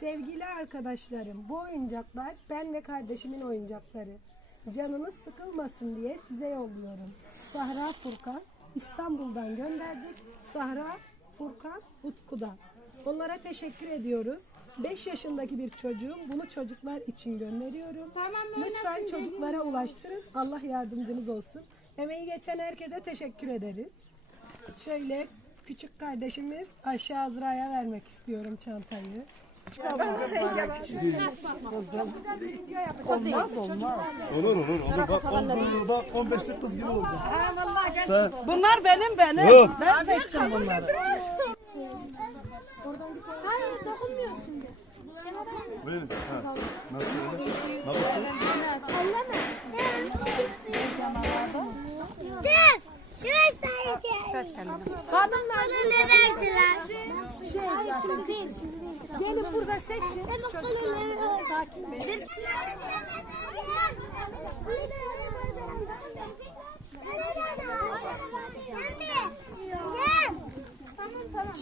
Sevgili arkadaşlarım, bu oyuncaklar ben ve kardeşimin oyuncakları. Canınız sıkılmasın diye size yolluyorum. Sahra Furkan İstanbul'dan gönderdik. Sahra Furkan Utku'dan. Onlara teşekkür ediyoruz. 5 yaşındaki bir çocuğum. Bunu çocuklar için gönderiyorum. Lütfen çocuklara ulaştırın. Allah yardımcınız olsun. Emeği geçen herkese teşekkür ederiz. Şöyle küçük kardeşimiz Ayşe Azra'ya vermek istiyorum çantayı. Olmaz olmaz. Olur olur olur. Bak 10 olur bak 15'lik kız gibi oldu. Bunlar benim benim. Yok. Ben seçtim bunları. Hayır dokunmuyor şimdi. Buyurun. Ha. Nasıl? Nasıl? Elleme. Siz, şurası da Kadınlara ne verdiler? zaten. Gelin burada seçin. Çocuklarınızı sakin verin. Gel. Tamam tamam.